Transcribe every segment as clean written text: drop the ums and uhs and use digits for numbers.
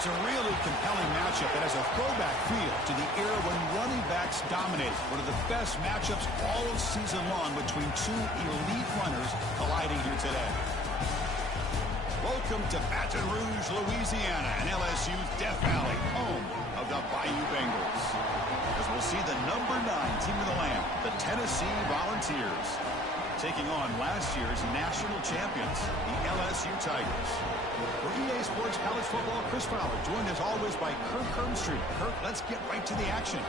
It's a really compelling matchup that has a throwback feel to the era when running backs dominated. One of the best matchups all of season long between two elite runners colliding here today. Welcome to Baton Rouge, Louisiana, and LSU's Death Valley, home of the Bayou Bengals. As we'll see the number 9 team of the land, the Tennessee Volunteers, taking on last year's national champions, the LSU Tigers. For EA Sports College Football, Chris Fowler, joined as always by Kirk Hermstreet. Kirk, let's get right to the action.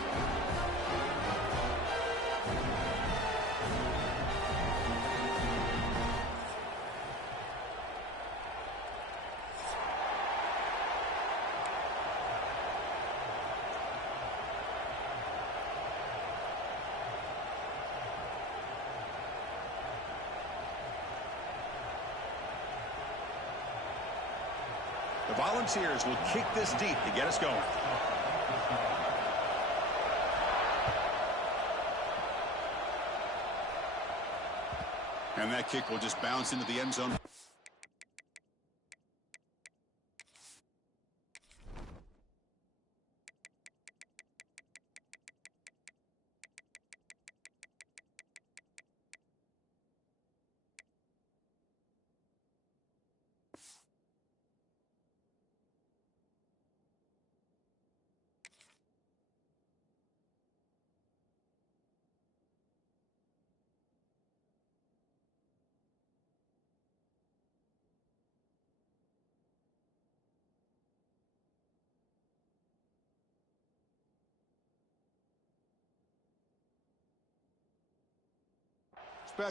The Volunteers will kick this deep to get us going. And that kick will just bounce into the end zone.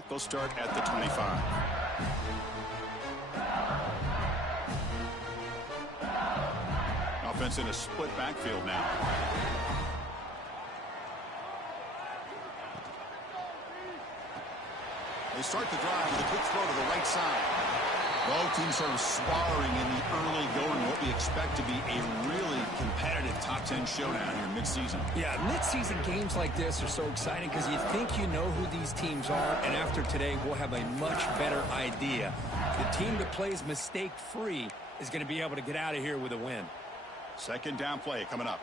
They'll start at the 25. Offense in a split backfield now. They start the drive with a quick throw to the right side. Both teams sort of sparring in the early going, what we expect to be a really competitive top 10 showdown here mid-season. Yeah, mid-season games like this are so exciting because you think you know who these teams are, and after today we'll have a much better idea. The team that plays mistake-free is going to be able to get out of here with a win. Second down play coming up.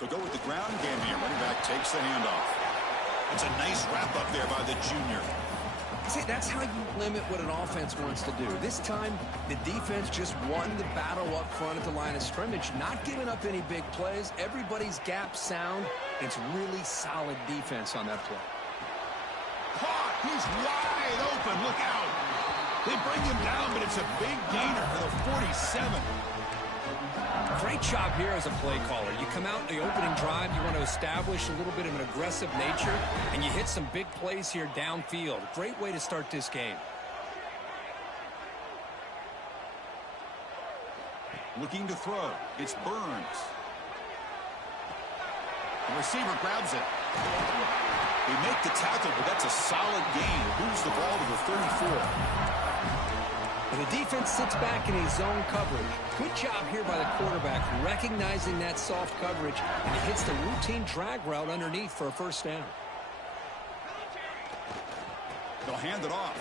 They'll go with the ground game here. Running back takes the handoff. It's a nice wrap up there by the junior. See, that's how you limit what an offense wants to do. This time, the defense just won the battle up front at the line of scrimmage, not giving up any big plays. Everybody's gap sound. It's really solid defense on that play. Caught. He's wide open. Look out. They bring him down, but it's a big gainer for the 47. Great job here as a play caller. You come out in the opening drive, you want to establish a little bit of an aggressive nature, and you hit some big plays here downfield. Great way to start this game. Looking to throw. It's Burns. The receiver grabs it. They make the tackle, but that's a solid gain. Moves the ball to the 34. And the defense sits back in a zone coverage. Good job here by the quarterback, recognizing that soft coverage, and he hits the routine drag route underneath for a first down. They'll hand it off.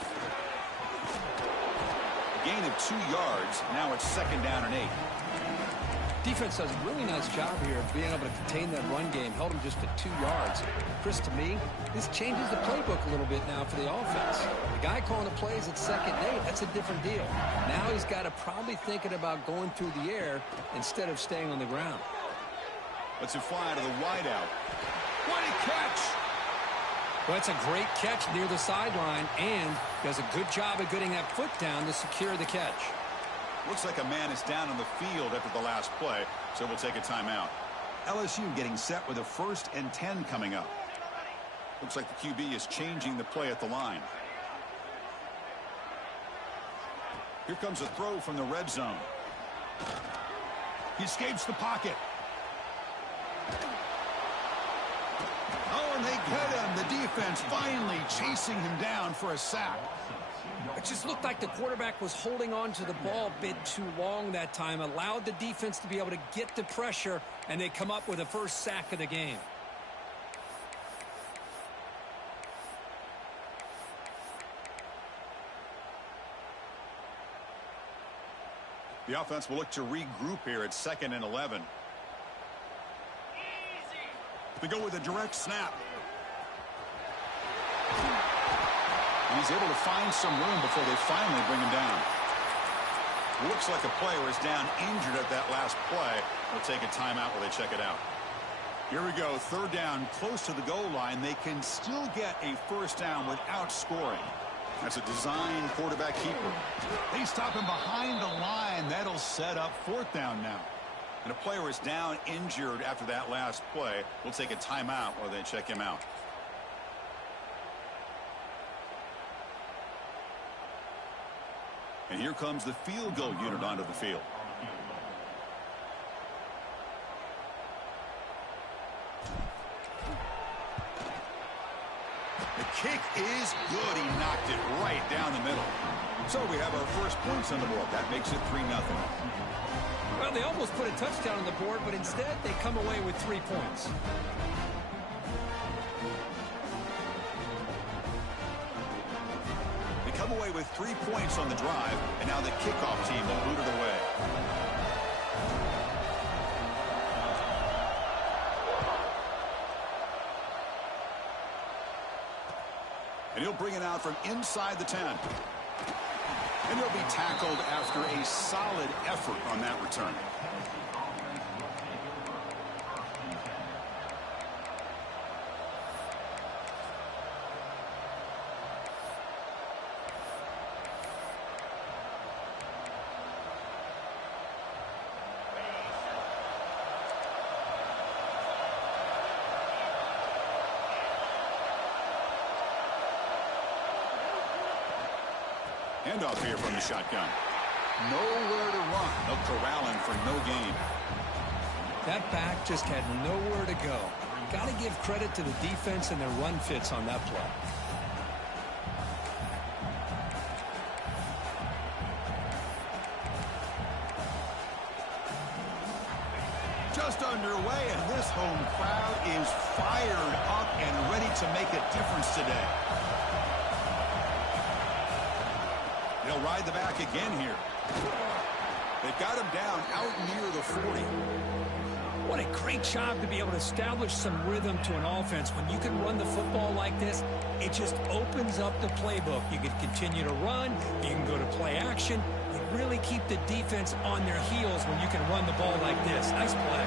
Gain of 2 yards. Now it's second down and 8. Defense does a really nice job here of being able to contain that run game. Held him just at 2 yards. Chris, to me, this changes the playbook a little bit now for the offense. The guy calling the plays at second and 8, that's a different deal. Now he's got to probably thinking about going through the air instead of staying on the ground. Let's it fly to the wideout. What a catch! Well, that's a great catch near the sideline, and does a good job of getting that foot down to secure the catch. Looks like a man is down on the field after the last play, so we'll take a timeout. LSU getting set with a 1st and 10 coming up. Looks like the QB is changing the play at the line. Here comes a throw from the red zone. He escapes the pocket. Oh, and they get him. The defense finally chasing him down for a sack. It just looked like the quarterback was holding on to the ball a bit too long that time, allowed the defense to be able to get the pressure, and they come up with the first sack of the game. The offense will look to regroup here at 2nd and 11. They go with a direct snap. And he's able to find some room before they finally bring him down. Looks like a player is down injured at that last play. They'll take a timeout while they check it out. Here we go, 3rd down, close to the goal line. They can still get a first down without scoring. That's a design quarterback keeper. They stop him behind the line. That'll set up 4th down now. And a player is down injured after that last play. We'll take a timeout while they check him out. And here comes the field goal unit onto the field. The kick is good. He knocked it right down the middle. So we have our first points on the board. That makes it 3-0. Well, they almost put a touchdown on the board, but instead they come away with 3 points. They come away with 3 points on the drive, and now the kickoff team will boot it away. And he'll bring it out from inside the 10. And he'll be tackled after a solid effort on that return. Handoff here from the shotgun. Nowhere to run. They'll corral him for no gain. That back just had nowhere to go. Got to give credit to the defense and their run fits on that play. Just underway, and this home crowd is fired up and ready to make a difference today. They'll ride the back again here. They've got him down out near the 40. What a great job to be able to establish some rhythm to an offense. When you can run the football like this, it just opens up the playbook. You can continue to run. You can go to play action. You really keep the defense on their heels when you can run the ball like this. Nice play.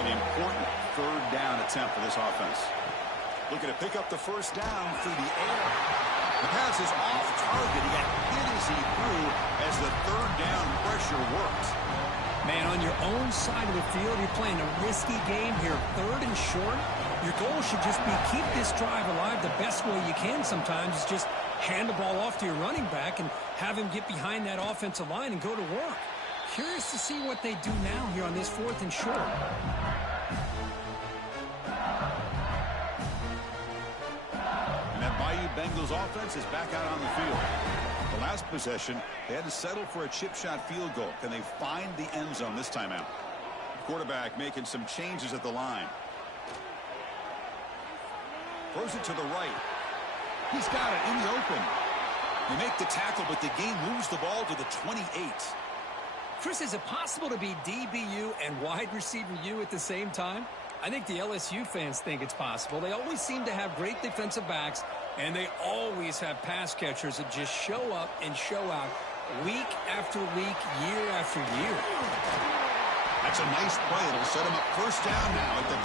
An important 3rd down attempt for this offense. Looking to pick up the first down through the air. The pass is off target. He got hit as he threw as the 3rd down pressure worked. Man, on your own side of the field, you're playing a risky game here. 3rd and short. Your goal should just be keep this drive alive the best way you can sometimes. Is just hand the ball off to your running back and have him get behind that offensive line and go to work. Curious to see what they do now here on this 4th and short. Bengals offense is back out on the field. The last possession, they had to settle for a chip shot field goal. Can they find the end zone this time out? Quarterback making some changes at the line. Throws it to the right. He's got it in the open. They make the tackle, but the game moves the ball to the 28. Chris, is it possible to be DBU and wide receiver U at the same time? I think the LSU fans think it's possible. They always seem to have great defensive backs, and they always have pass catchers that just show up and show out week after week, year after year. That's a nice play. It'll set him up first down now at the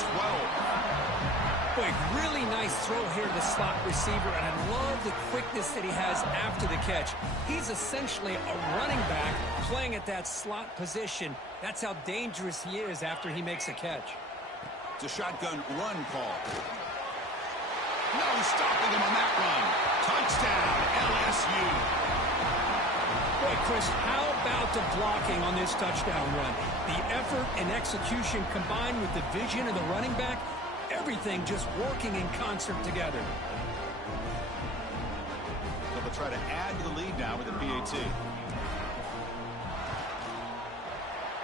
12. Boy, really nice throw here to the slot receiver, and I love the quickness that he has after the catch. He's essentially a running back playing at that slot position. That's how dangerous he is after he makes a catch. It's a shotgun run call. No stopping him on that run. Touchdown, LSU. Boy, Chris, how about the blocking on this touchdown run? The effort and execution combined with the vision of the running back, everything just working in concert together. So they'll try to add to the lead now with a PAT.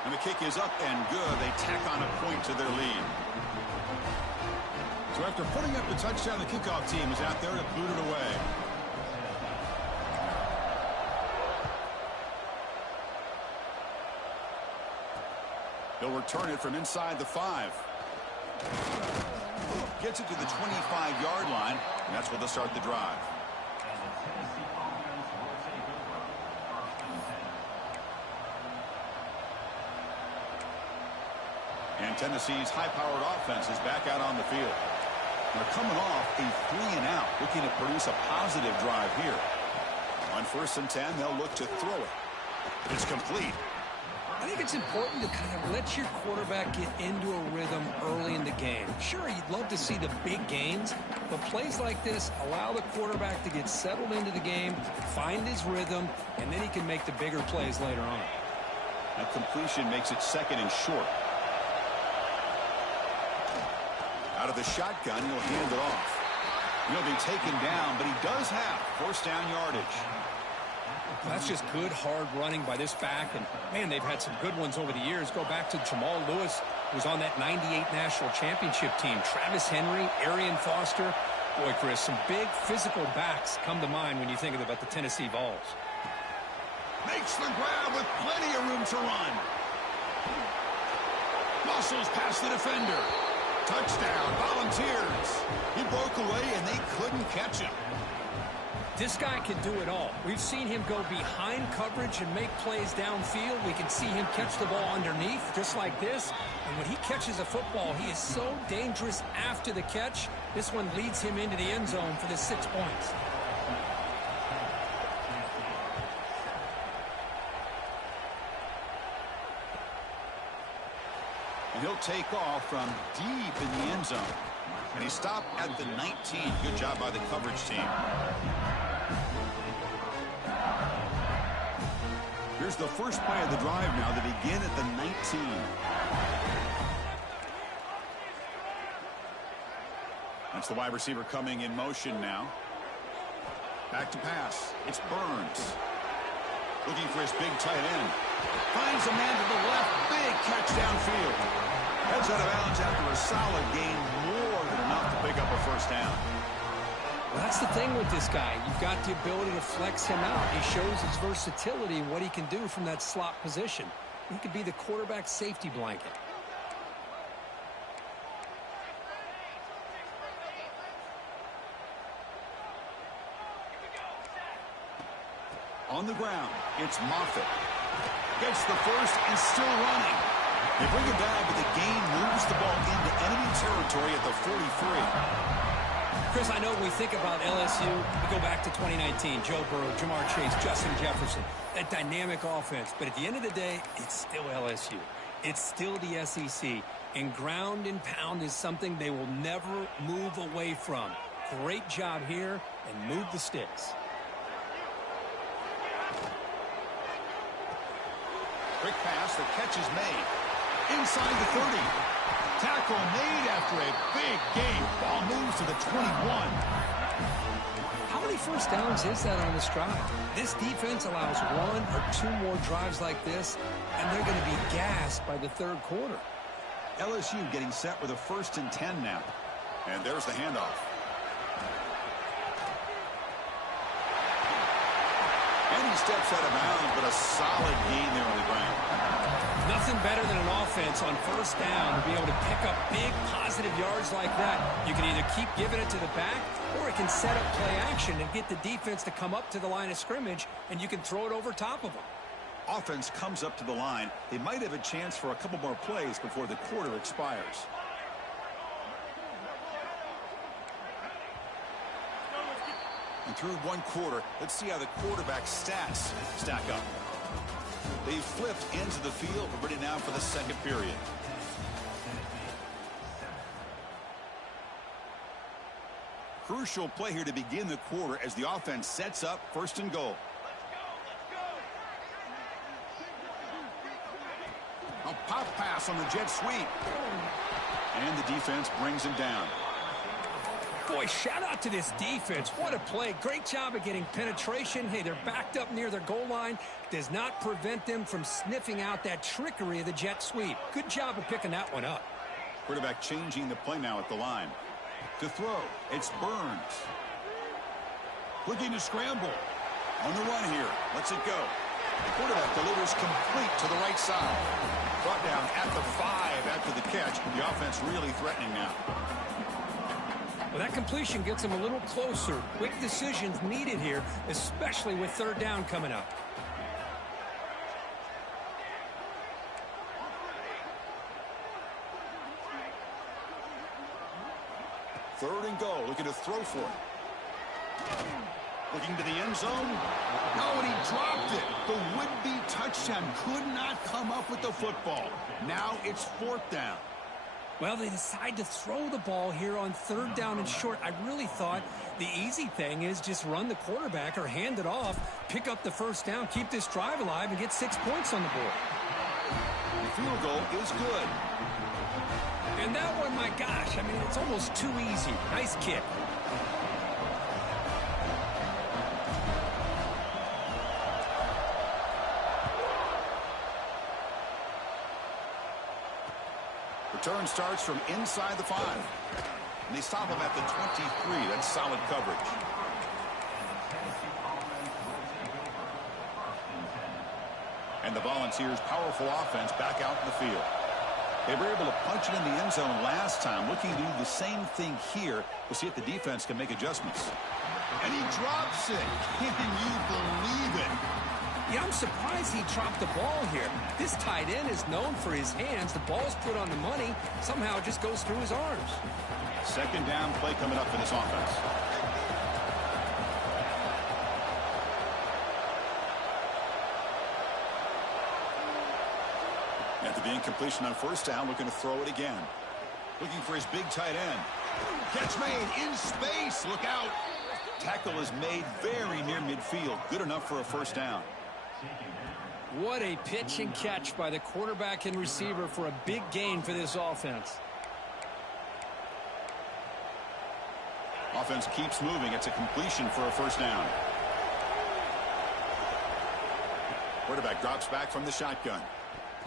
And the kick is up and good. They tack on a point to their lead. So after putting up the touchdown, the kickoff team is out there to boot it away. He'll return it from inside the 5. Gets it to the 25-yard line, and that's where they'll start the drive. And Tennessee's high-powered offense is back out on the field. They're coming off a 3-and-out, looking to produce a positive drive here. On 1st and 10, they'll look to throw it. It's complete. I think it's important to kind of let your quarterback get into a rhythm early in the game. Sure, you'd love to see the big gains, but plays like this allow the quarterback to get settled into the game, find his rhythm, and then he can make the bigger plays later on. That completion makes it 2nd and short. Out of the shotgun, he'll hand it off. He'll be taken down, but he does have 1st down yardage. That's just good, hard running by this back. And, man, they've had some good ones over the years. Go back to Jamal Lewis, who was on that 98 National Championship team. Travis Henry, Arian Foster. Boy, Chris, some big physical backs come to mind when you think about the Tennessee Vols. Makes the grab with plenty of room to run. Muscles past the defender. Touchdown, Volunteers. He broke away, and they couldn't catch him. This guy can do it all. We've seen him go behind coverage and make plays downfield. We can see him catch the ball underneath, just like this. And when he catches a football, he is so dangerous after the catch. This one leads him into the end zone for the 6 points. And he'll take off from deep in the end zone. And he stopped at the 19. Good job by the coverage team. Here's the first play of the drive now to begin at the 19. That's the wide receiver coming in motion now. Back to pass. It's Burns. Looking for his big tight end. Finds a man to the left. Big catch downfield. Heads out of bounds after a solid gain. More than enough to pick up a 1st down. Well, that's the thing with this guy. You've got the ability to flex him out. He shows his versatility and what he can do from that slot position. He could be the quarterback's safety blanket. On the ground, it's Moffitt. Gets the 1st and still running. They bring it down, but the gain moves the ball into enemy territory at the 43. Chris, I know we think about LSU. We go back to 2019. Joe Burrow, Jamar Chase, Justin Jefferson. That dynamic offense. But at the end of the day, it's still LSU. It's still the SEC. And ground and pound is something they will never move away from. Great job here, and move the sticks. Quick pass, the catch is made. Inside the 30. Tackle made after a big gain. Ball moves to the 21. How many 1st downs is that on this drive? This defense allows 1 or 2 more drives like this, and they're going to be gassed by the 3rd quarter. LSU getting set with a 1st and 10 now. And there's the handoff. And he steps out of bounds, but a solid gain there on the ground. Nothing better than an offense on 1st down to be able to pick up big positive yards like that. You can either keep giving it to the back, or it can set up play action and get the defense to come up to the line of scrimmage, and you can throw it over top of them. Offense comes up to the line. They might have a chance for a couple more plays before the quarter expires. And through 1 quarter, let's see how the quarterback's stats stack up. They flipped into the field. We're ready now for the 2nd period. Crucial play here to begin the quarter as the offense sets up 1st and goal. A pop pass on the jet sweep. And the defense brings him down. Boy, shout out to this defense. What a play. Great job of getting penetration. Hey, they're backed up near their goal line. Does not prevent them from sniffing out that trickery of the jet sweep. Good job of picking that one up. Quarterback changing the play now at the line. To throw, it's Burns. Looking to scramble. On the run here. Lets it go. The quarterback delivers complete to the right side. Brought down at the 5 after the catch. The offense really threatening now. Well, that completion gets him a little closer. Quick decisions needed here, especially with third down coming up. Third and goal, looking to throw for it. Looking to the end zone. No, and he dropped it. The would-be touchdown could not come up with the football. Now it's fourth down. Well, they decide to throw the ball here on third down and short. I really thought the easy thing is just run the quarterback or hand it off, pick up the first down, keep this drive alive, and get 6 points on the board. The field goal is good. And that one, my gosh, I mean, it's almost too easy. Nice kick. Return starts from inside the 5. And they stop him at the 23. That's solid coverage. And the Volunteers' powerful offense back out in the field. They were able to punch it in the end zone last time. Looking to do the same thing here. We'll see if the defense can make adjustments. And he drops it. Can you believe it? Yeah, I'm surprised he dropped the ball here. This tight end is known for his hands. The ball's put on the money. Somehow it just goes through his arms. Second down play coming up for this offense. After the incompletion on first down, looking to throw it again. Looking for his big tight end. Catch made in space. Look out. Tackle is made very near midfield. Good enough for a first down. What a pitch and catch by the quarterback and receiver for a big gain for this offense. Offense keeps moving. It's a completion for a first down. Quarterback drops back from the shotgun.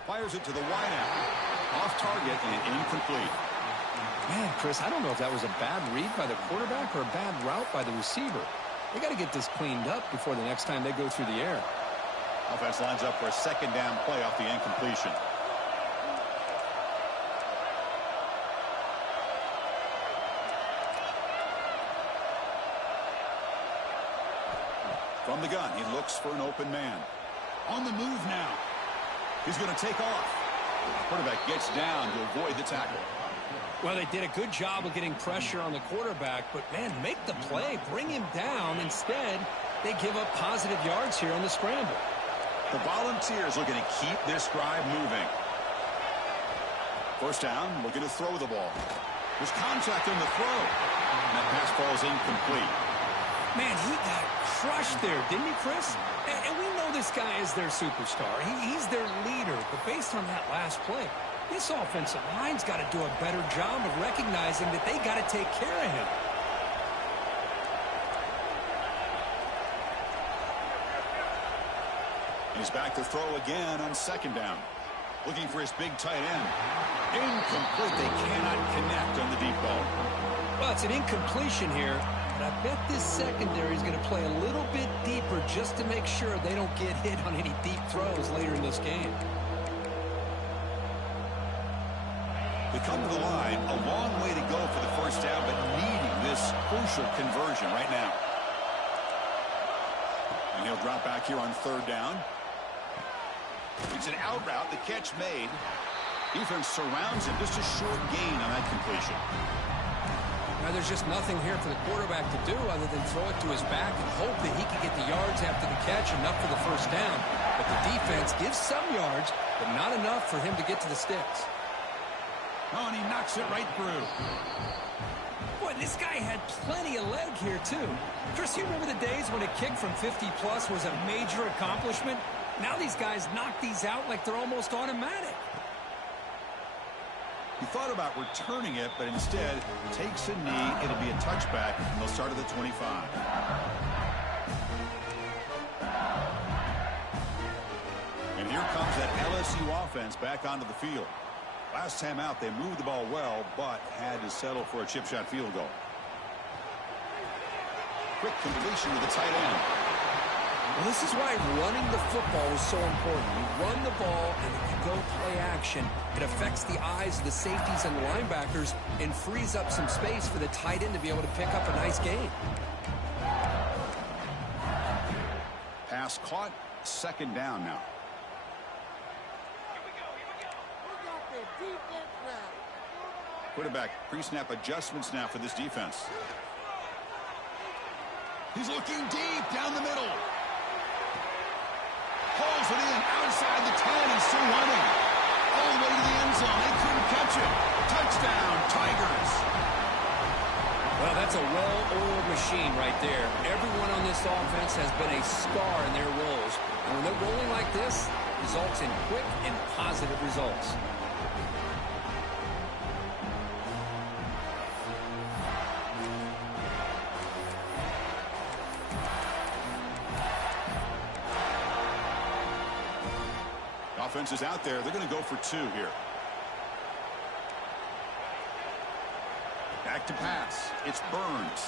Fires it to the wideout. Off target and incomplete. Man, Chris, I don't know if that was a bad read by the quarterback or a bad route by the receiver. They got to get this cleaned up before the next time they go through the air. Offense lines up for a second down play off the incompletion. From the gun, he looks for an open man. On the move now. He's going to take off. Quarterback gets down to avoid the tackle. Well, they did a good job of getting pressure on the quarterback, but, man, make the play. Bring him down. Instead, they give up positive yards here on the scramble. The Volunteers looking to keep this drive moving. First down, looking to throw the ball. There's contact on the throw. And that pass falls incomplete. Man, he got crushed there, didn't he, Chris? And we know this guy is their superstar. He's their leader. But based on that last play, this offensive line's got to do a better job of recognizing that they got to take care of him. He's back to throw again on second down. Looking for his big tight end. Incomplete. They cannot connect on the deep ball. Well, it's an incompletion here, but I bet this secondary is going to play a little bit deeper just to make sure they don't get hit on any deep throws later in this game. They come to the line, a long way to go for the first down, but needing this crucial conversion right now. And he'll drop back here on third down. It's an out route, the catch made. Defense surrounds him, just a short gain on that completion. Now there's just nothing here for the quarterback to do other than throw it to his back and hope that he can get the yards after the catch, enough for the first down. But the defense gives some yards, but not enough for him to get to the sticks. Oh, and he knocks it right through. Boy, this guy had plenty of leg here, too. Chris, you remember the days when a kick from 50-plus was a major accomplishment? Now these guys knock these out like they're almost automatic. He thought about returning it, but instead takes a knee. It'll be a touchback, and they'll start at the 25. And here comes that LSU offense back onto the field. Last time out, they moved the ball well, but had to settle for a chip shot field goal. Quick completion to the tight end. Well, this is why running the football is so important. You run the ball, and if you go play action, it affects the eyes of the safeties and the linebackers and frees up some space for the tight end to be able to pick up a nice gain. Pass caught, second down now. Quarterback, pre-snap adjustments now for this defense. He's looking deep down the middle. Pulls it in outside the 10 and still running. All the way to the end zone. They couldn't catch it. Touchdown, Tigers. Well, that's a well-oiled machine right there. Everyone on this offense has been a star in their roles. And when they're rolling like this, results in quick and positive results. Offense is out there. They're going to go for two here. Back to pass. It's Burns.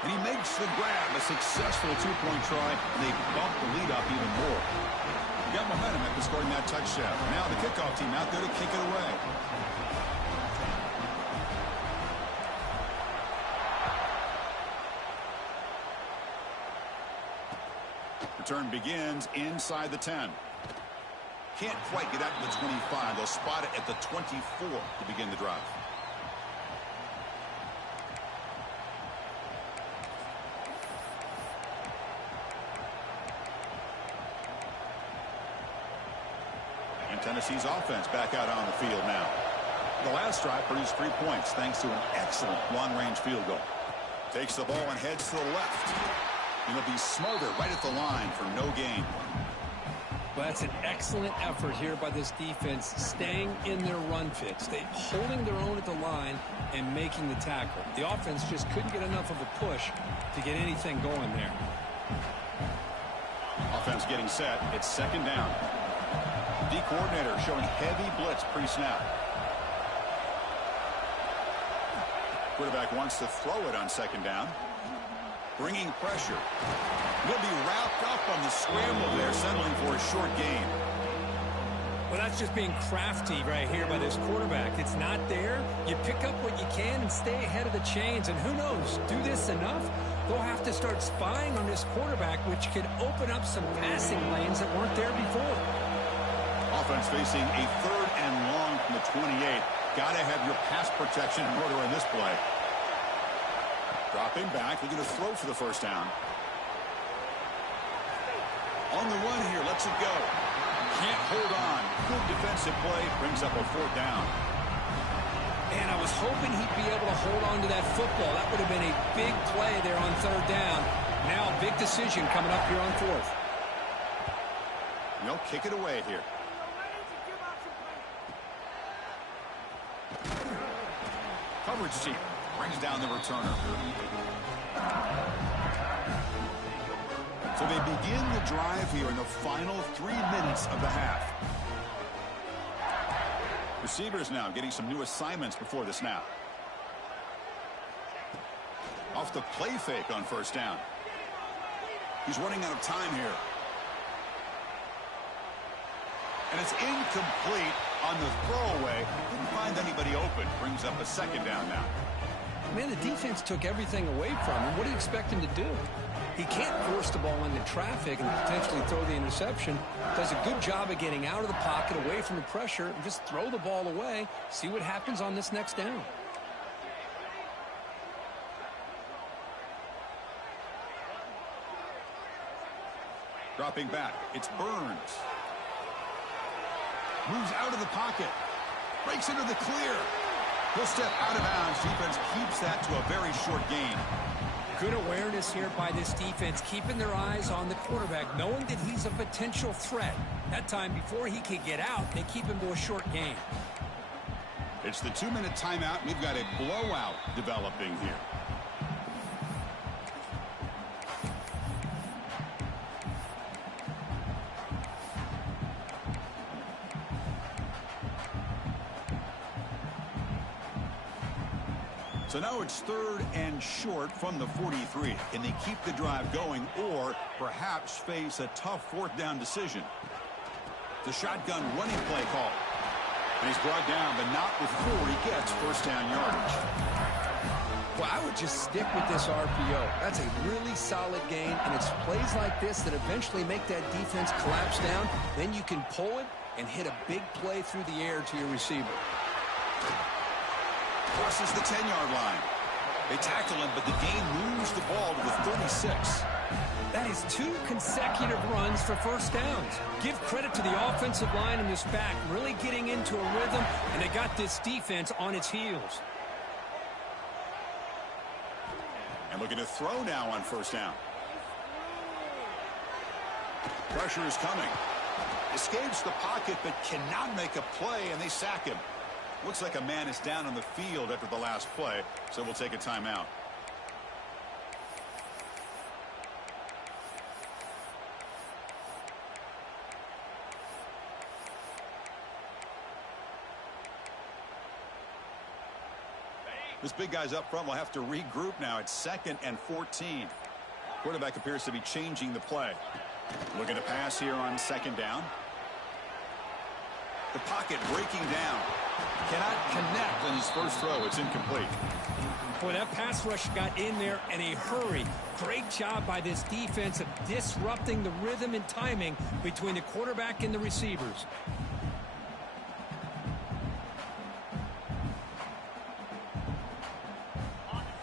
And he makes the grab. A successful two-point try, and they bump the lead up even more. Got momentum after scoring that touchdown. Now the kickoff team out there to kick it away. Return begins inside the 10. Can't quite get out to the 25. They'll spot it at the 24 to begin the drive. And Tennessee's offense back out on the field now. The last drive produced 3 points thanks to an excellent long-range field goal. Takes the ball and heads to the left. And he'll be smothered right at the line for no gain. Well, that's an excellent effort here by this defense, staying in their run fit, holding their own at the line and making the tackle. The offense just couldn't get enough of a push to get anything going there. Offense getting set. It's second down. D coordinator showing heavy blitz pre-snap. Quarterback wants to throw it on second down. Bringing pressure. He'll be wrapped up on the scramble there, settling for a short gain. Well, that's just being crafty right here by this quarterback. It's not there. You pick up what you can and stay ahead of the chains. And who knows, do this enough, they'll have to start spying on this quarterback, which could open up some passing lanes that weren't there before. Offense facing a third and long from the 28. Got to have your pass protection in order in this play. Dropping back, they're going to throw for the first down. On the run here, lets it go. Can't hold on. Good defensive play, brings up a fourth down. Man, I was hoping he'd be able to hold on to that football. That would have been a big play there on third down. Now a big decision coming up here on fourth. They'll kick it away here. Coverage team brings down the returner. So they begin the drive here in the final 3 minutes of the half. Receivers now getting some new assignments before the snap. Off the play fake on first down. He's running out of time here. And it's incomplete on the throwaway. Didn't find anybody open. Brings up a second down now. Man, the defense took everything away from him. What do you expect him to do? He can't force the ball into traffic and potentially throw the interception. Does a good job of getting out of the pocket, away from the pressure, and just throw the ball away. See what happens on this next down. Dropping back, it's Burns. Moves out of the pocket. Breaks into the clear. He'll step out of bounds. Defense keeps that to a very short gain. Good awareness here by this defense, keeping their eyes on the quarterback, knowing that he's a potential threat. That time before he can get out, they keep him to a short gain. It's the 2-minute timeout. We've got a blowout developing here. So now it's 3rd and short from the 43. Can they keep the drive going or perhaps face a tough 4th down decision? The shotgun running play call. And he's brought down, but not before he gets 1st down yardage. Well, I would just stick with this RPO. That's a really solid gain, and it's plays like this that eventually make that defense collapse down. Then you can pull it and hit a big play through the air to your receiver. Crosses the 10-yard line. They tackle him, but the gain moves the ball to the 36. That is 2 consecutive runs for 1st downs. Give credit to the offensive line in this back, really getting into a rhythm, and they got this defense on its heels. And looking to throw now on 1st down. Pressure is coming. Escapes the pocket, but cannot make a play, and they sack him. Looks like a man is down on the field after the last play, so we'll take a timeout. This big guy's up front will have to regroup now. It's 2nd and 14. Quarterback appears to be changing the play. Looking to pass here on 2nd down. The pocket breaking down. Cannot connect on his first throw. It's incomplete. Boy, that pass rush got in there in a hurry. Great job by this defense of disrupting the rhythm and timing between the quarterback and the receivers.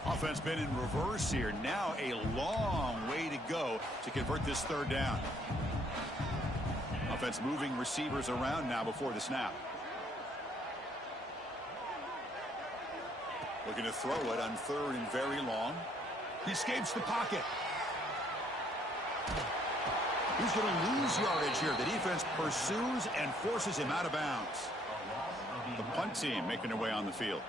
Offense been in reverse here. Now a long way to go to convert this 3rd down. Offense moving receivers around now before the snap. Looking to throw it on 3rd and very long. He escapes the pocket. He's going to lose yardage here. The defense pursues and forces him out of bounds. The punt team making their way on the field.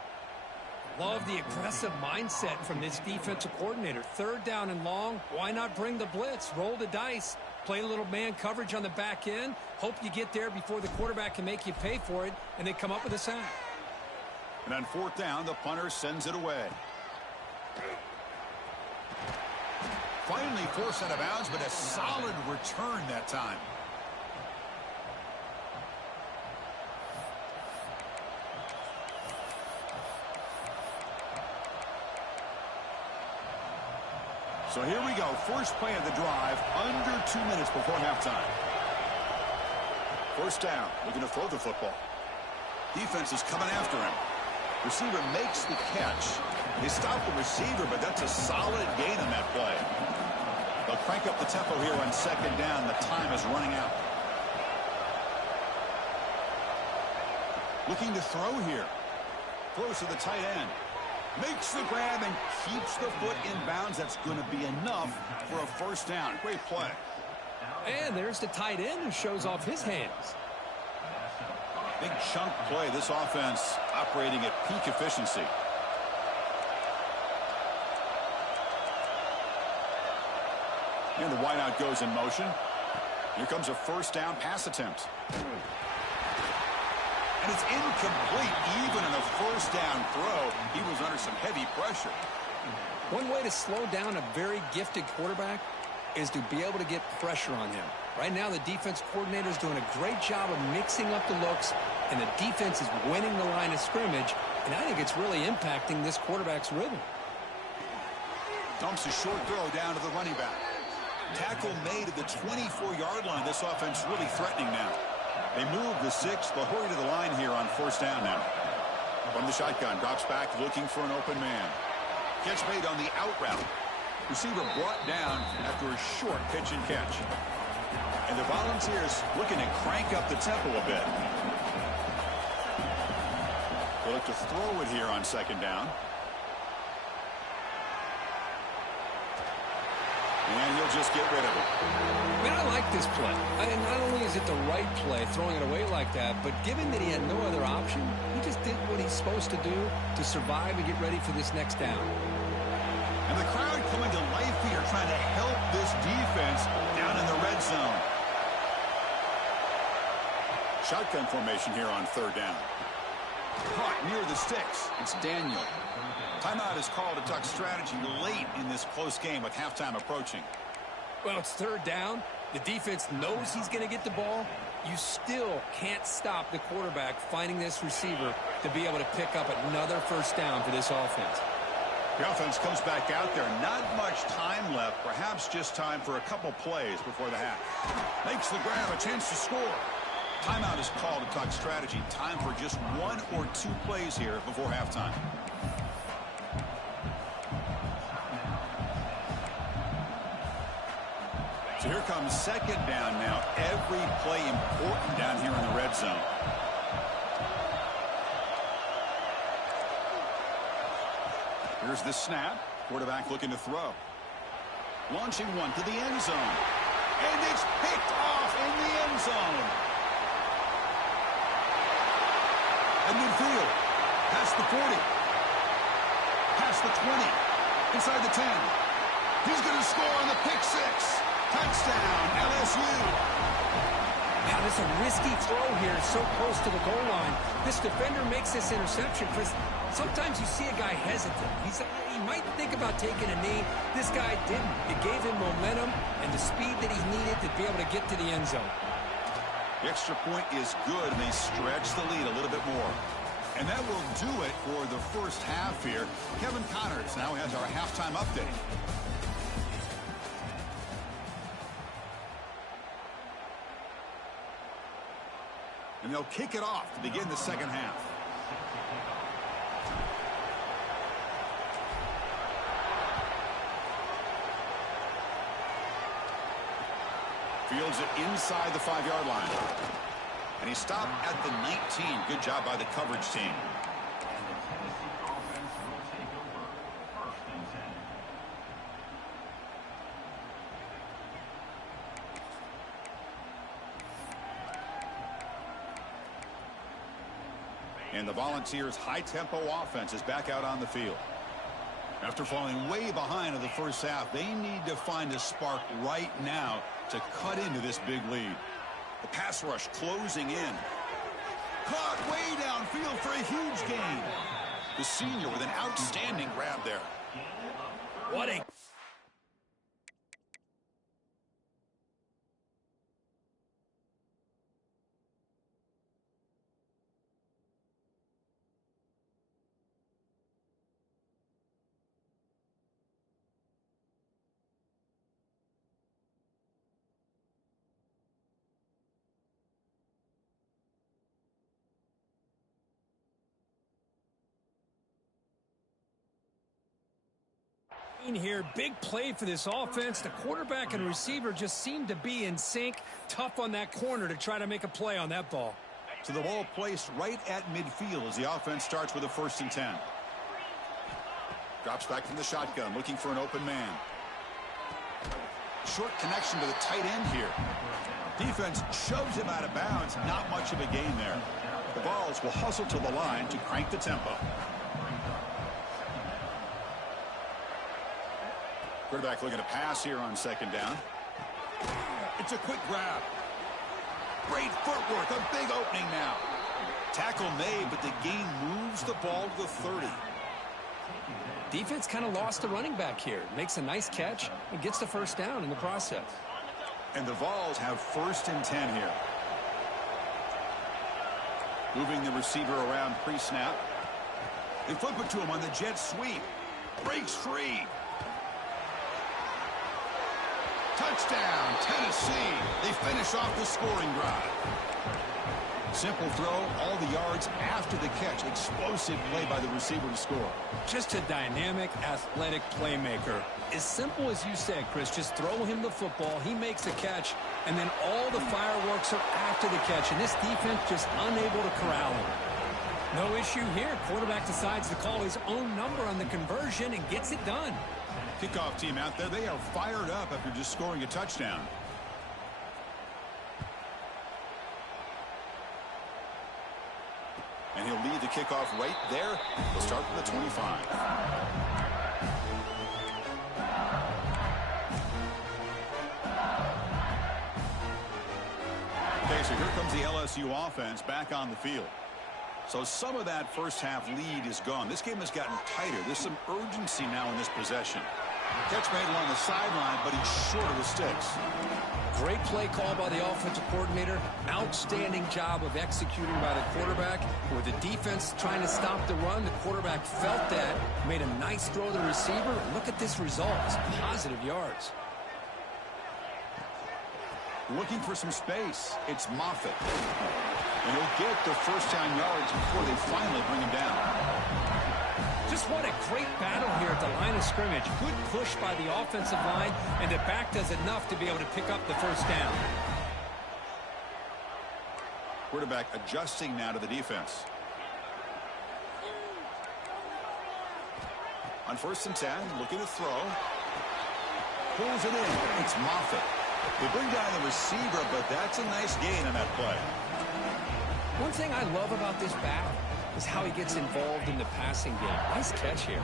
Love the aggressive mindset from this defensive coordinator. 3rd down and long. Why not bring the blitz? Roll the dice. Play a little man coverage on the back end. Hope you get there before the quarterback can make you pay for it, and they come up with a sack. And on 4th down, the punter sends it away. Finally forced out of bounds, but a solid return that time. So here we go. First play of the drive, under 2 minutes before halftime. 1st down, looking to throw the football. Defense is coming after him. Receiver makes the catch. They stop the receiver, but that's a solid gain on that play. They'll crank up the tempo here on 2nd down. The time is running out. Looking to throw here. Throws to the tight end. Makes the grab and keeps the foot in bounds. That's going to be enough for a 1st down. Great play. And there's the tight end who shows off his hands. Big chunk play. This offense operating at peak efficiency. And the wideout goes in motion. Here comes a 1st down pass attempt. And it's incomplete. Even in a 1st down throw, he was under some heavy pressure. One way to slow down a very gifted quarterback is to be able to get pressure on him. Right now, the defense coordinator is doing a great job of mixing up the looks, and the defense is winning the line of scrimmage, and I think it's really impacting this quarterback's rhythm. Dumps a short throw down to the running back. Tackle made at the 24-yard line. This offense really threatening now. They move the 6. They'll hurry to the line here on 1st down now. From the shotgun, drops back looking for an open man. Catch made on the out route. Receiver brought down after a short pitch and catch. And the Volunteers looking to crank up the tempo a bit. They'll look to throw it here on 2nd down. And he'll just get rid of it. I mean, I like this play. And not only is it the right play, throwing it away like that, but given that he had no other option, he just did what he's supposed to do to survive and get ready for this next down. And the crowd coming to life here, trying to help this defense down in the red zone. Shotgun formation here on 3rd down. Caught near the sticks. It's Daniel. Timeout is called to talk strategy late in this close game with halftime approaching. Well, it's third down. The defense knows he's going to get the ball. You still can't stop the quarterback finding this receiver to be able to pick up another first down for this offense. The offense comes back out there. Not much time left. Perhaps just time for a couple plays before the half. Makes the grab, a chance to score. Timeout is called to talk strategy. Time for just 1 or 2 plays here before halftime. So here comes second down now. Every play important down here in the red zone. Here's the snap. Quarterback looking to throw. Launching one to the end zone. And it's picked off in the end zone. At midfield. Past the 40. Past the 20. Inside the 10. He's going to score on the pick six. Touchdown, LSU. Now, this is a risky throw here, so close to the goal line. This defender makes this interception, Chris. Sometimes you see a guy hesitant. He might think about taking a knee. This guy didn't. It gave him momentum and the speed that he needed to be able to get to the end zone. The extra point is good, and they stretch the lead a little bit more. And that will do it for the first half here. Kevin Connors now has our halftime update. And they'll kick it off to begin the second half. Fields it inside the 5-yard line. And he stopped at the 19. Good job by the coverage team. And the Volunteers' high-tempo offense is back out on the field. After falling way behind in the first half, they need to find a spark right now to cut into this big lead. The pass rush closing in. Caught way downfield for a huge gain. The senior with an outstanding grab there. What a... Here, big play for this offense. The quarterback and receiver just seem to be in sync. Tough on that corner to try to make a play on that ball. So the ball placed right at midfield as the offense starts with a 1st and 10. Drops back from the shotgun, looking for an open man. Short connection to the tight end here. Defense shoves him out of bounds. Not much of a gain there. The Vols will hustle to the line to crank the tempo. Quarterback looking to pass here on second down. It's a quick grab. Great footwork, a big opening now. Tackle made, but the gain moves the ball to the 30. Defense kind of lost the running back here. Makes a nice catch and gets the first down in the process. And the Vols have 1st and 10 here. Moving the receiver around pre-snap. They flip it to him on the jet sweep. Breaks free. Touchdown, Tennessee. They finish off the scoring drive. Simple throw, all the yards after the catch. Explosive play by the receiver to score. Just a dynamic, athletic playmaker. As simple as you said, Chris, just throw him the football, he makes a catch, and then all the fireworks are after the catch, and this defense just unable to corral him. No issue here. Quarterback decides to call his own number on the conversion and gets it done. Kickoff team out there, they are fired up after just scoring a touchdown. And he'll lead the kickoff right there. We'll start from the 25. Okay, so here comes the LSU offense back on the field. So some of that first half lead is gone. This game has gotten tighter. There's some urgency now in this possession. Catch made along the sideline, but he's short of the sticks. Great play call by the offensive coordinator. Outstanding job of executing by the quarterback. With the defense trying to stop the run, the quarterback felt that, made a nice throw to the receiver. Look at this result. It's positive yards. Looking for some space. It's Moffitt. And he'll get the first down yards before they finally bring him down. Just what a great battle here at the line of scrimmage. Good push by the offensive line, and the back does enough to be able to pick up the first down. Quarterback adjusting now to the defense. On 1st and 10, looking to throw. Pulls it in. It's Moffitt. They bring down the receiver, but that's a nice gain on that play. One thing I love about this back is how he gets involved in the passing game. Nice catch here.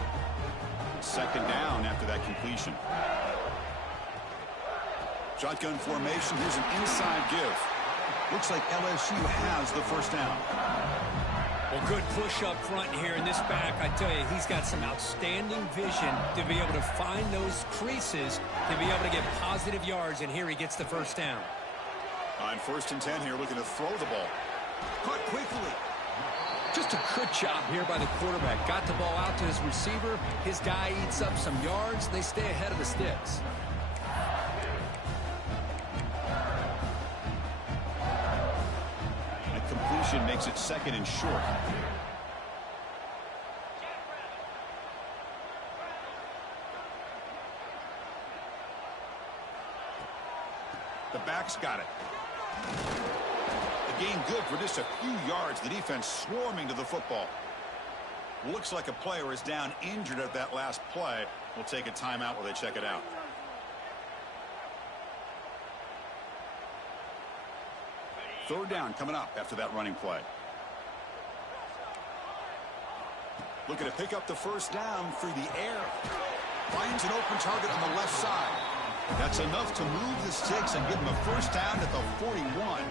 2nd down after that completion. Shotgun formation. Here's an inside give. Looks like LSU has the first down. Well, good push up front here in this back. I tell you, he's got some outstanding vision to be able to find those creases, to be able to get positive yards, and here he gets the first down. On 1st and 10 here, looking to throw the ball. Caught quickly. Just a good job here by the quarterback. Got the ball out to his receiver. His guy eats up some yards. They stay ahead of the sticks. That completion makes it 2nd and short. The back's got it. The gain good for just a few yards. The defense swarming to the football. Looks like a player is down injured at that last play. We'll take a timeout while they check it out. Third down coming up after that running play. Looking to pick up the first down through the air. Finds an open target on the left side. That's enough to move the sticks and give him a first down at the 41.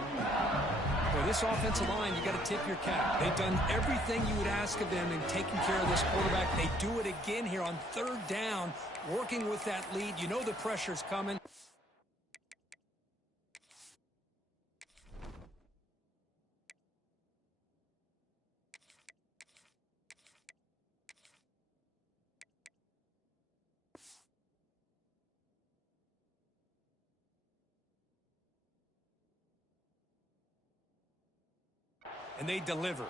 For this offensive line, you got to tip your cap. They've done everything you would ask of them in taking care of this quarterback. They do it again here on 3rd down, working with that lead. You know the pressure's coming. And they deliver.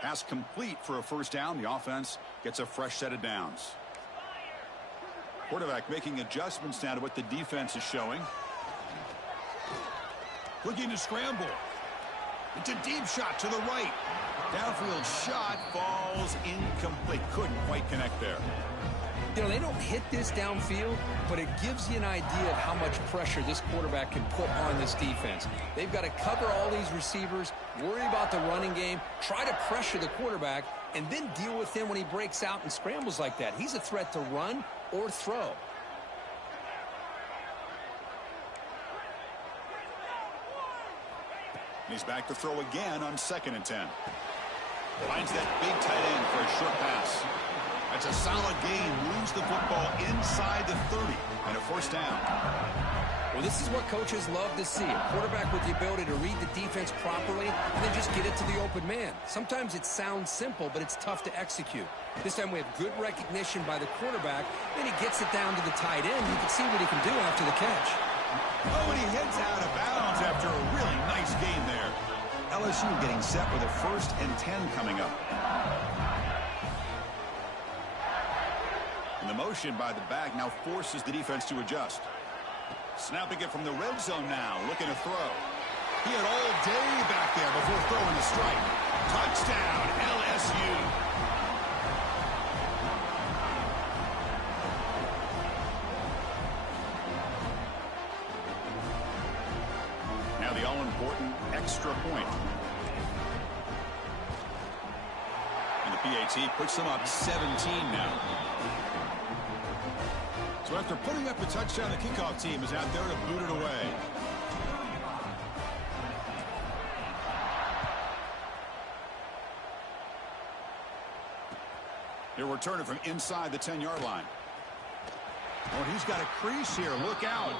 Pass complete for a first down. The offense gets a fresh set of downs. Quarterback making adjustments now to what the defense is showing. Looking to scramble. It's a deep shot to the right. Downfield shot falls incomplete. Couldn't quite connect there. You know, they don't hit this downfield, but it gives you an idea of how much pressure this quarterback can put on this defense. They've got to cover all these receivers, worry about the running game, try to pressure the quarterback, and then deal with him when he breaks out and scrambles like that. He's a threat to run or throw. He's back to throw again on 2nd and 10. Finds that big tight end for a short pass. That's a solid gain. Moves the football inside the 30 and a first down. Well, this is what coaches love to see. A quarterback with the ability to read the defense properly and then just get it to the open man. Sometimes it sounds simple, but it's tough to execute. This time we have good recognition by the quarterback. Then he gets it down to the tight end. You can see what he can do after the catch. Oh, and he heads out of bounds after a really nice gain there. LSU getting set with a 1st and 10 coming up. And the motion by the back now forces the defense to adjust. Snapping it from the red zone now, looking to throw. He had all day back there before throwing the strike. Touchdown, LSU. Now the all-important extra point. And the PAT puts them up 17 now. So after putting up a touchdown, the kickoff team is out there to boot it away. He'll return it from inside the 10-yard line. Oh, he's got a crease here. Look out.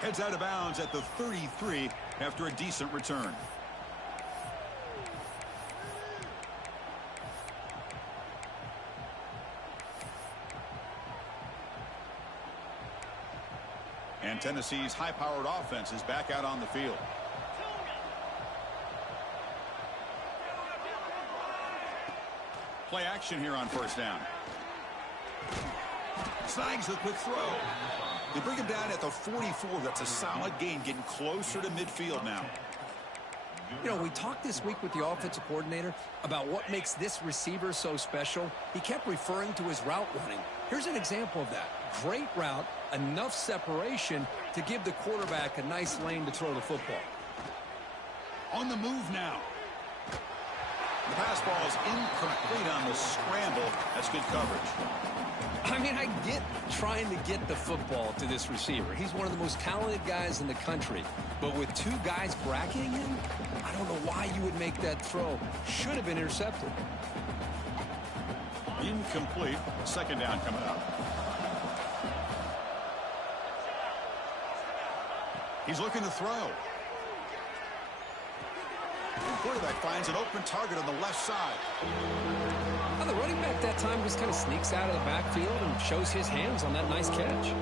Heads out of bounds at the 33 after a decent return. And Tennessee's high-powered offense is back out on the field. Play action here on first down. Snags the quick throw. They bring him down at the 44. That's a solid gain, getting closer to midfield now. You know, we talked this week with the offensive coordinator about what makes this receiver so special. He kept referring to his route running. Here's an example of that. Great route, enough separation to give the quarterback a nice lane to throw the football. On the move now. The pass ball is incomplete on the scramble. That's good coverage. I mean, I get trying to get the football to this receiver. He's one of the most talented guys in the country. But with two guys bracketing him, I don't know why you would make that throw. Should have been intercepted. Incomplete. Second down coming up. He's looking to throw. The quarterback finds an open target on the left side. Well, the running back that time just kind of sneaks out of the backfield and shows his hands on that nice catch.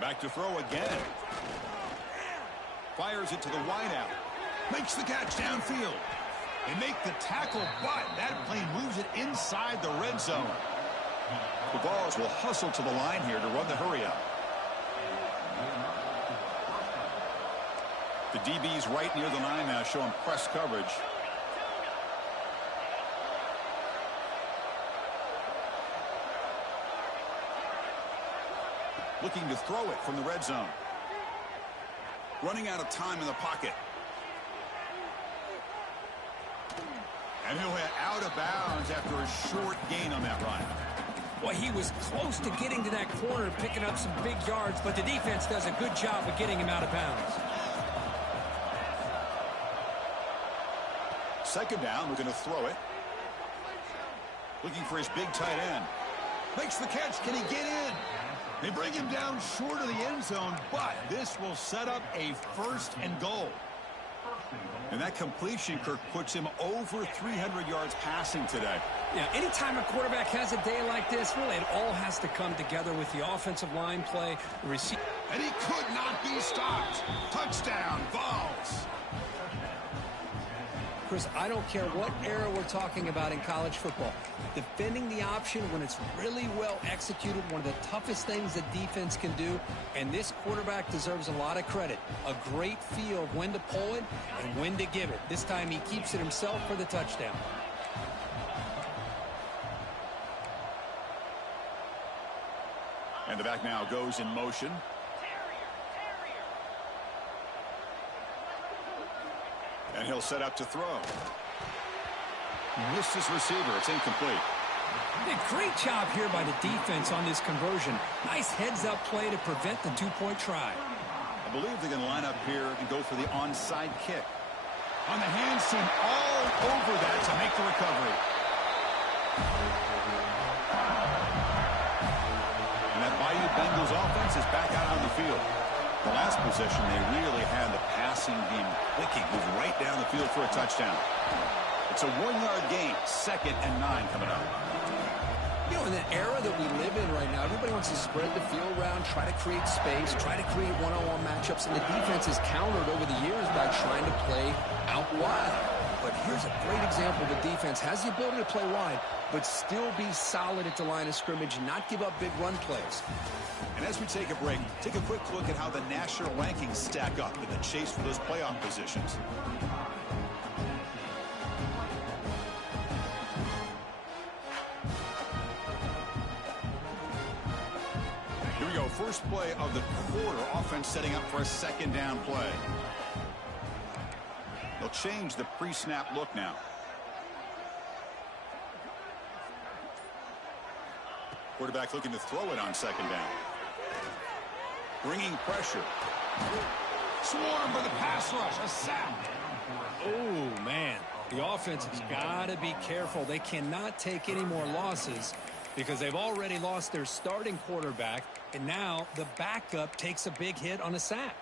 Back to throw again. Fires it to the wideout. Makes the catch downfield. They make the tackle, but that plane moves it inside the red zone. The Vols will hustle to the line here to run the hurry up. The DB's right near the line now, showing press coverage. Looking to throw it from the red zone. Running out of time in the pocket. And he'll hit out of bounds after a short gain on that run. Well, he was close to getting to that corner, picking up some big yards, but the defense does a good job of getting him out of bounds. Second down, we're going to throw it. Looking for his big tight end. Makes the catch. Can he get in? They bring him down short of the end zone, but this will set up a first and goal. And that completion, Kirk, puts him over 300 yards passing today. Yeah, anytime a quarterback has a day like this, really it all has to come together with the offensive line play, the receiver. And he could not be stopped. Touchdown, Vols. Chris, I don't care what era we're talking about in college football. Defending the option when it's really well executed, one of the toughest things that defense can do, and this quarterback deserves a lot of credit. A great feel of when to pull it and when to give it. This time he keeps it himself for the touchdown. And the back now goes in motion. And he'll set up to throw. Missed his receiver. It's incomplete. A great job here by the defense on this conversion. Nice heads-up play to prevent the two-point try. I believe they're going to line up here and go for the onside kick. On the hands team all over that to make the recovery. And that Bayou Bengals offense is back out on the field. The last possession, they really had the passing game clicking, moved right down the field for a touchdown. It's a 1-yard gain, 2nd and 9 coming up. You know, in the era that we live in right now, everybody wants to spread the field around, try to create space, try to create one-on-one matchups, and the defense has countered over the years by trying to play out wide. But here's a great example. The defense has the ability to play wide, but still be solid at the line of scrimmage and not give up big run plays. And as we take a break, take a quick look at how the national rankings stack up in the chase for those playoff positions. Here we go, first play of the quarter. Offense setting up for a second down play. They'll change the pre-snap look now. Quarterback looking to throw it on second down. Bringing pressure. Swarm for the pass rush. A sack. Oh, man. The offense has got to be careful. They cannot take any more losses because they've already lost their starting quarterback, and now the backup takes a big hit on a sack.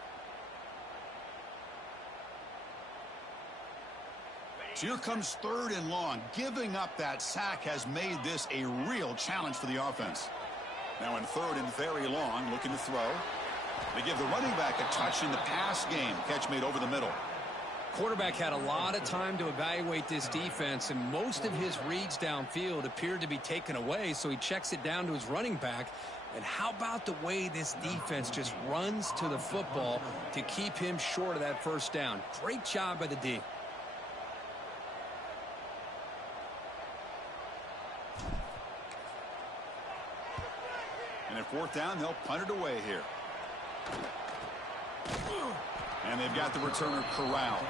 So here comes 3rd and long. Giving up that sack has made this a real challenge for the offense. Now in 3rd and very long, looking to throw. They give the running back a touch in the pass game. Catch made over the middle. Quarterback had a lot of time to evaluate this defense, and most of his reads downfield appeared to be taken away, so he checks it down to his running back. And how about the way this defense just runs to the football to keep him short of that first down? Great job by the D. And at 4th down, they'll punt it away here. And they've got the returner corralled.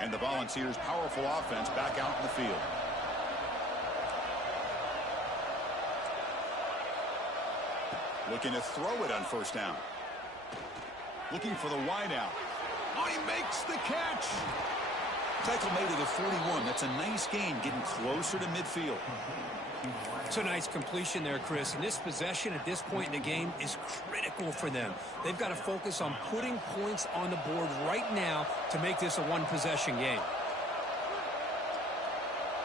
And the Volunteers' powerful offense back out in the field. Looking to throw it on first down. Looking for the wideout. Oh, he makes the catch. Tackle made at the 41. That's a nice gain, getting closer to midfield. It's a nice completion there, Chris. And this possession at this point in the game is critical for them. They've got to focus on putting points on the board right now to make this a one-possession game.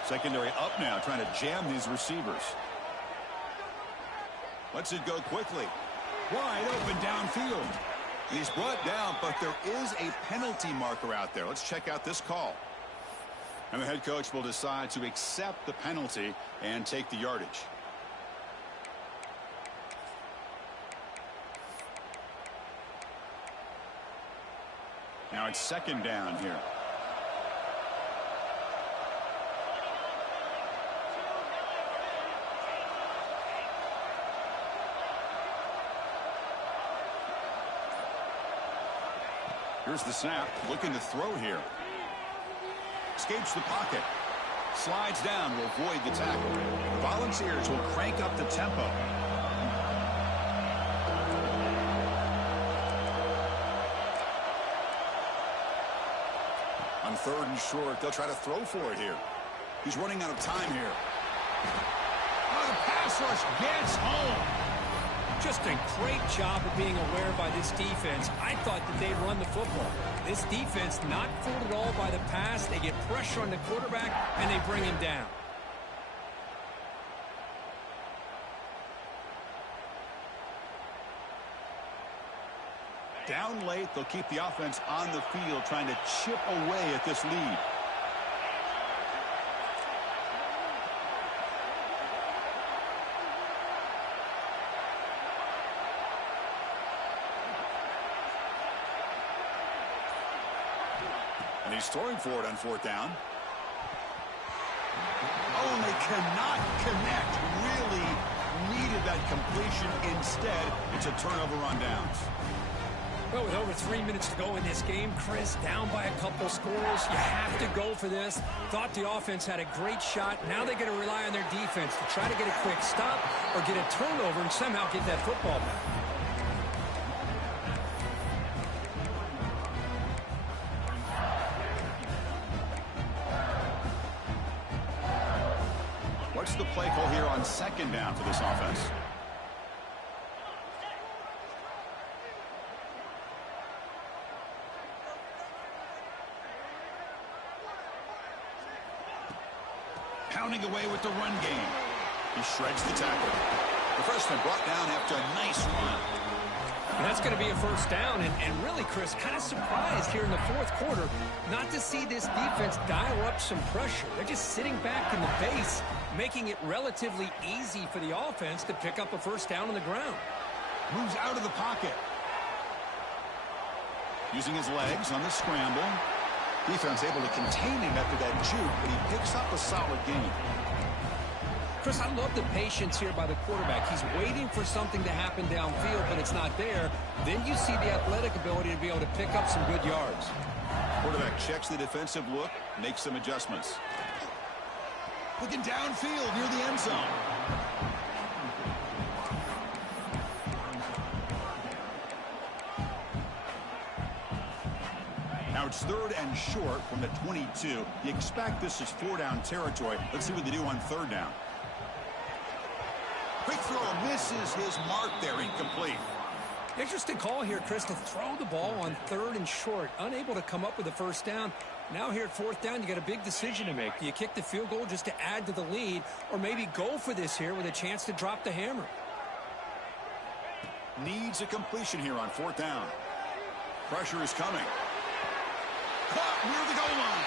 Secondary up now, trying to jam these receivers. Lets it go quickly. Wide open downfield. He's brought down, but there is a penalty marker out there. Let's check out this call. And the head coach will decide to accept the penalty and take the yardage. Now it's second down here. Here's the snap, looking to throw here. Escapes the pocket. Slides down, will avoid the tackle. The Volunteers will crank up the tempo. On 3rd and short, they'll try to throw for it here. He's running out of time here. Oh, the pass rush gets home. Just a great job of being aware by this defense. I thought that they'd run the football. This defense not fooled at all by the pass. They get pressure on the quarterback, and they bring him down. Down late, they'll keep the offense on the field, trying to chip away at this lead. And he's throwing for it on 4th down. Oh, and they cannot connect. Really needed that completion. Instead, it's a turnover on downs. Well, with over 3 minutes to go in this game, Chris, down by a couple scores, you have to go for this. Thought the offense had a great shot. Now they got to rely on their defense to try to get a quick stop or get a turnover and somehow get that football back. What's the play call here on second down for this offense? Pounding away with the run game. He shreds the tackle. The freshman brought down after a nice run. And that's going to be a first down. And really, Chris, kind of surprised here in the 4th quarter not to see this defense dial up some pressure. They're just sitting back in the base, making it relatively easy for the offense to pick up a first down on the ground. Moves out of the pocket. Using his legs on the scramble. Defense able to contain him after that juke, but he picks up a solid gain. Chris, I love the patience here by the quarterback. He's waiting for something to happen downfield, but it's not there. Then you see the athletic ability to be able to pick up some good yards. Quarterback checks the defensive look, makes some adjustments. Looking downfield near the end zone. Now it's 3rd and short from the 22. You expect this is 4-down territory. Let's see what they do on 3rd down. Quick throw misses his mark there, incomplete. Interesting call here, Chris, to throw the ball on 3rd and short. Unable to come up with a first down. Now here at 4th down, you got a big decision to make. Do you kick the field goal just to add to the lead, or maybe go for this here with a chance to drop the hammer? Needs a completion here on 4th down. Pressure is coming. Caught near the goal line.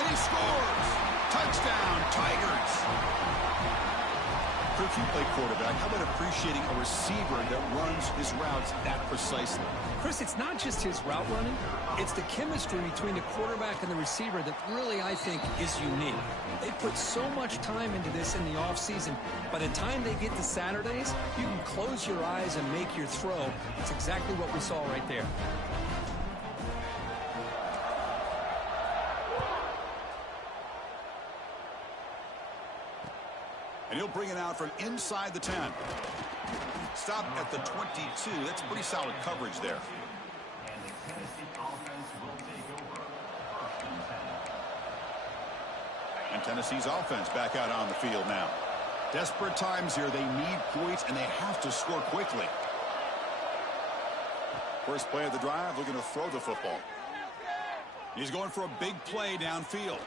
And he scores. Touchdown, Tigers. If you play quarterback, how about appreciating a receiver that runs his routes that precisely? Chris, it's not just his route running. It's the chemistry between the quarterback and the receiver that really, I think, is unique. They put so much time into this in the offseason. By the time they get to Saturdays, you can close your eyes and make your throw. That's exactly what we saw right there. And he'll bring it out from inside the 10. Stop at the 22. That's pretty solid coverage there. And Tennessee's offense back out on the field now. Desperate times here. They need points, and they have to score quickly. First play of the drive, looking to throw the football. He's going for a big play downfield.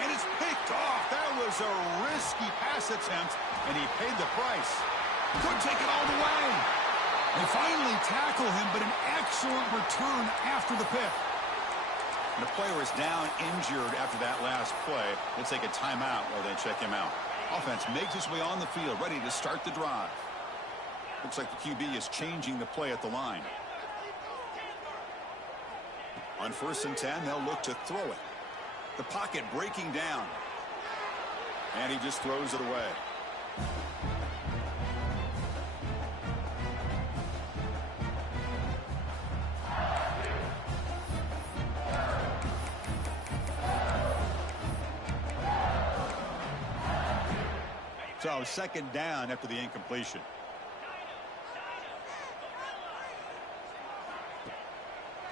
And it's picked off. That was a risky pass attempt, and he paid the price. Could take it all the way. They finally tackle him, but an excellent return after the pick. And the player is down injured after that last play. They'll take a timeout while they check him out. Offense makes its way on the field, ready to start the drive. Looks like the QB is changing the play at the line. On 1st and 10, they'll look to throw it. The pocket breaking down. And he just throws it away. So 2nd down after the incompletion.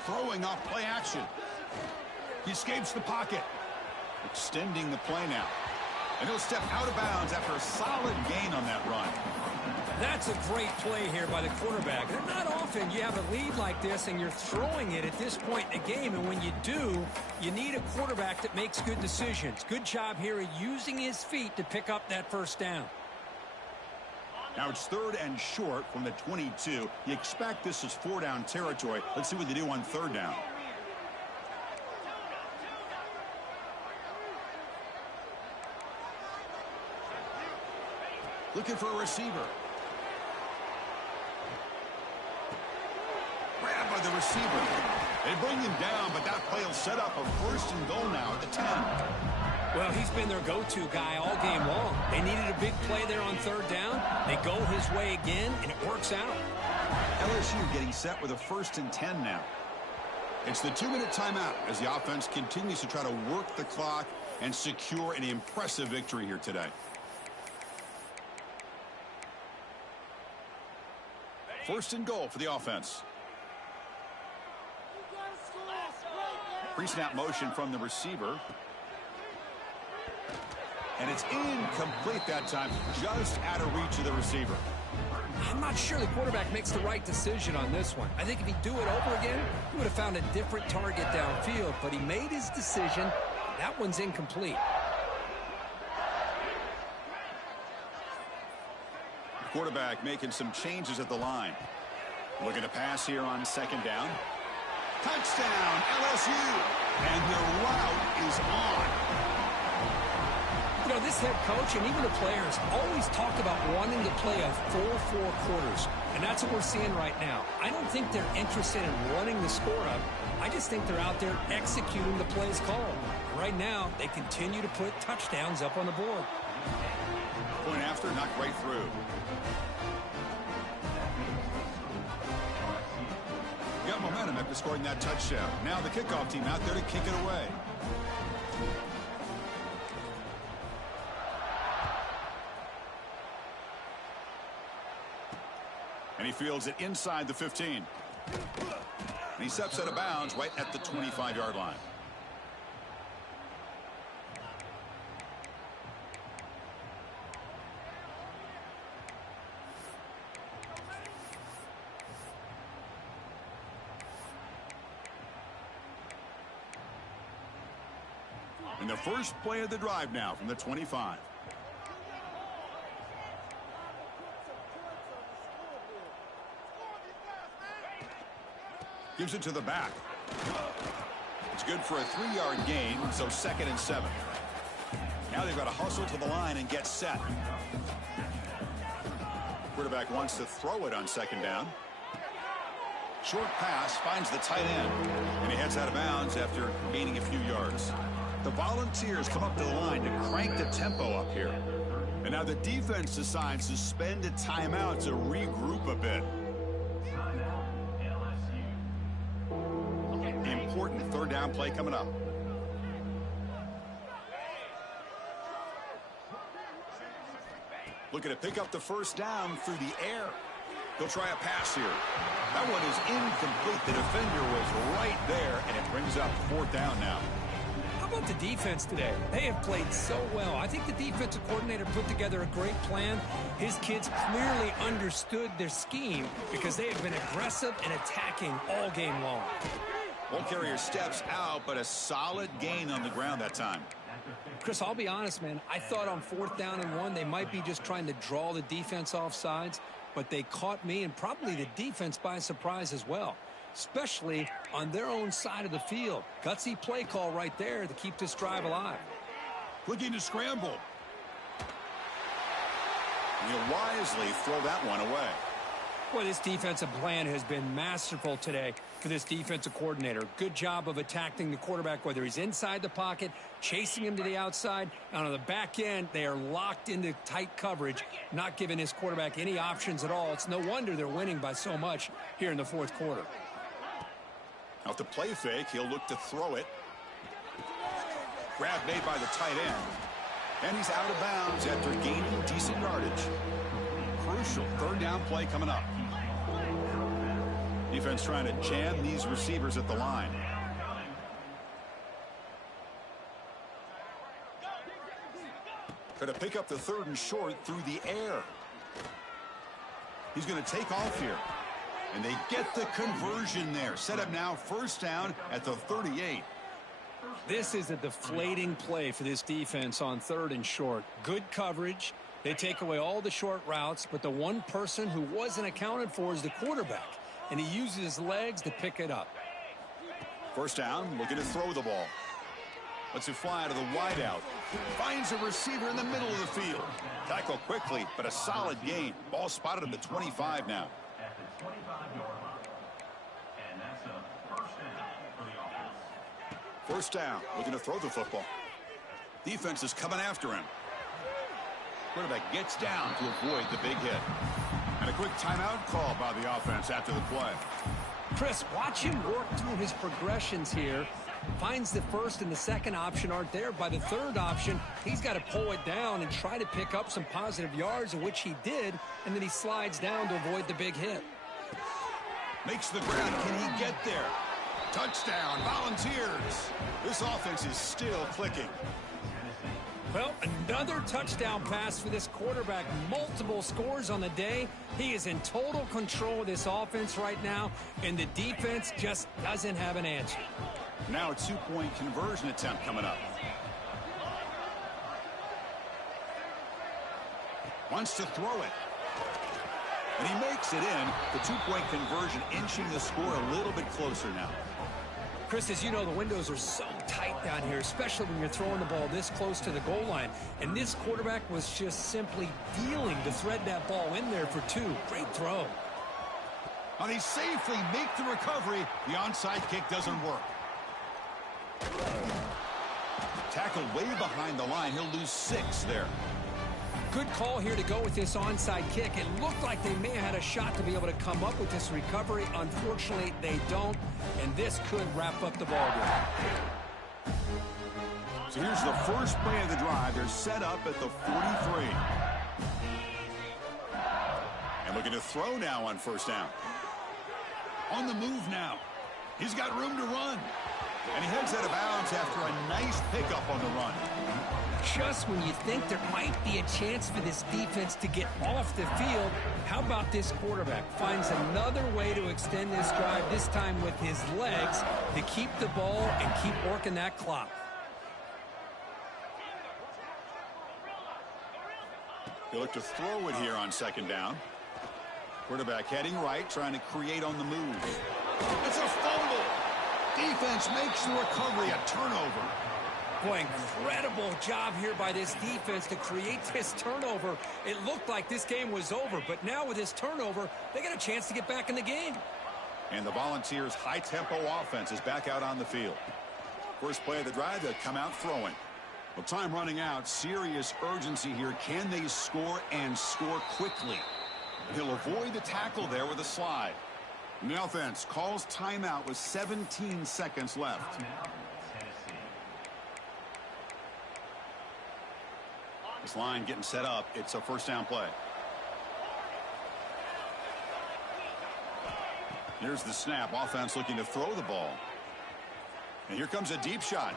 Throwing off play action. He escapes the pocket. Extending the play now. And he'll step out of bounds after a solid gain on that run. That's a great play here by the quarterback. And not often you have a lead like this and you're throwing it at this point in the game. And when you do, you need a quarterback that makes good decisions. Good job here of using his feet to pick up that first down. Now it's 3rd and short from the 22. You expect this is 4-down territory. Let's see what they do on 3rd down. Looking for a receiver. Grabbed by the receiver. They bring him down, but that play will set up a 1st and goal now at the 10. Well, he's been their go-to guy all game long. They needed a big play there on 3rd down. They go his way again, and it works out. LSU getting set with a 1st and 10 now. It's the 2-minute timeout as the offense continues to try to work the clock and secure an impressive victory here today. First and goal for the offense. Pre-snap motion from the receiver. And it's incomplete that time, just out of reach of the receiver. I'm not sure the quarterback makes the right decision on this one. I think if he'd do it over again, he would have found a different target downfield, but he made his decision. That one's incomplete. Quarterback making some changes at the line. Looking to pass here on 2nd down. Touchdown, LSU. And the route is on. You know, this head coach and even the players always talk about wanting to play a full 4 quarters, and that's what we're seeing right now. I don't think they're interested in running the score up. I just think they're out there executing the plays called. Right now, they continue to put touchdowns up on the board. Point after, knocked right through. Got momentum after scoring that touchdown. Now the kickoff team out there to kick it away. And he fields it inside the 15. And he steps out of bounds right at the 25-yard line. And the first play of the drive now from the 25. Gives it to the back. It's good for a 3-yard gain, so 2nd and 7. Now they've got to hustle to the line and get set. Quarterback wants to throw it on 2nd down. Short pass finds the tight end, and he heads out of bounds after gaining a few yards. The Volunteers come up to the line to crank the tempo up here. And now the defense decides to spend a timeout to regroup a bit. Important 3rd down play coming up. Looking to pick up the 1st down through the air. They'll try a pass here. That one is incomplete. The defender was right there, and it brings up 4th down now. How about the defense today? They have played so well. I think the defensive coordinator put together a great plan. His kids clearly understood their scheme because they have been aggressive and attacking all game long. Ball carrier steps out, but a solid gain on the ground that time. Chris, I'll be honest, man. I thought on 4th down and 1, they might be just trying to draw the defense off sides, but they caught me and probably the defense by surprise as well, especially on their own side of the field. Gutsy play call right there to keep this drive alive. Looking to scramble. He'll wisely throw that one away. Well, this defensive plan has been masterful today for this defensive coordinator. Good job of attacking the quarterback, whether he's inside the pocket, chasing him to the outside, and on the back end, they are locked into tight coverage, not giving his quarterback any options at all. It's no wonder they're winning by so much here in the 4th quarter. Out the play fake, he'll look to throw it. Grab made by the tight end. And he's out of bounds after gaining decent yardage. Crucial 3rd down play coming up. Defense trying to jam these receivers at the line. Going to pick up the 3rd and short through the air. He's going to take off here. And they get the conversion there. Set up now 1st down at the 38. This is a deflating play for this defense on 3rd and short. Good coverage. They take away all the short routes, but the one person who wasn't accounted for is the quarterback, and he uses his legs to pick it up. 1st down, looking to throw the ball. Lets it fly to the wideout. Finds a receiver in the middle of the field. Tackle quickly, but a solid gain. Ball spotted at the 25 now. First down, looking to throw the football. Defense is coming after him. Quarterback gets down to avoid the big hit. And a quick timeout call by the offense after the play. Chris, watch him work through his progressions here. Finds the 1st and the 2nd option aren't there. By the 3rd option, he's got to pull it down and try to pick up some positive yards, in which he did, and then he slides down to avoid the big hit. Makes the grab. Can he get there? Touchdown, Volunteers. This offense is still clicking. Well, another touchdown pass for this quarterback. Multiple scores on the day. He is in total control of this offense right now, and the defense just doesn't have an answer. Now a 2-point conversion attempt coming up. Wants to throw it. And he makes it in. The 2-point conversion inching the score a little bit closer now. Chris, as you know, the windows are so tight down here, especially when you're throwing the ball this close to the goal line. And this quarterback was just simply dealing to thread that ball in there for two. Great throw. And he safely make the recovery. The onside kick doesn't work. Tackle way behind the line. He'll lose 6 there. Good call here to go with this onside kick. It looked like they may have had a shot to be able to come up with this recovery. Unfortunately, they don't, and this could wrap up the ball game. So here's the first play of the drive. They're set up at the 43. And looking to throw now on first down. On the move now. He's got room to run. And he heads out of bounds after a nice pickup on the run. Just when you think there might be a chance for this defense to get off the field, how about this quarterback finds another way to extend this drive, this time with his legs, to keep the ball and keep working that clock. He'll look to throw it here on second down. Quarterback heading right, trying to create on the move. It's a fumble. Defense makes the recovery, a turnover. Boy, incredible job here by this defense to create this turnover. It looked like this game was over, but now with this turnover, they got a chance to get back in the game. And the Volunteers' high-tempo offense is back out on the field. First play of the drive, they'll come out throwing. Well, time running out, serious urgency here. Can they score and score quickly? He'll avoid the tackle there with a slide. And the offense calls timeout with 17 seconds left. This line getting set up. It's a first down play. Here's the snap. Offense looking to throw the ball. And here comes a deep shot.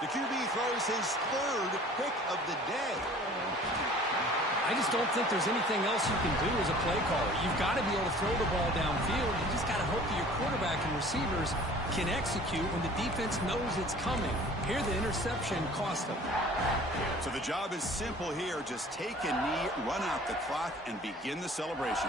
The QB throws his 3rd pick of the day. I just don't think there's anything else you can do as a play caller. You've got to be able to throw the ball downfield. You just got to hope that your quarterback and receivers can execute when the defense knows it's coming. Here, the interception cost them. So the job is simple here. Just take a knee, run out the clock, and begin the celebration.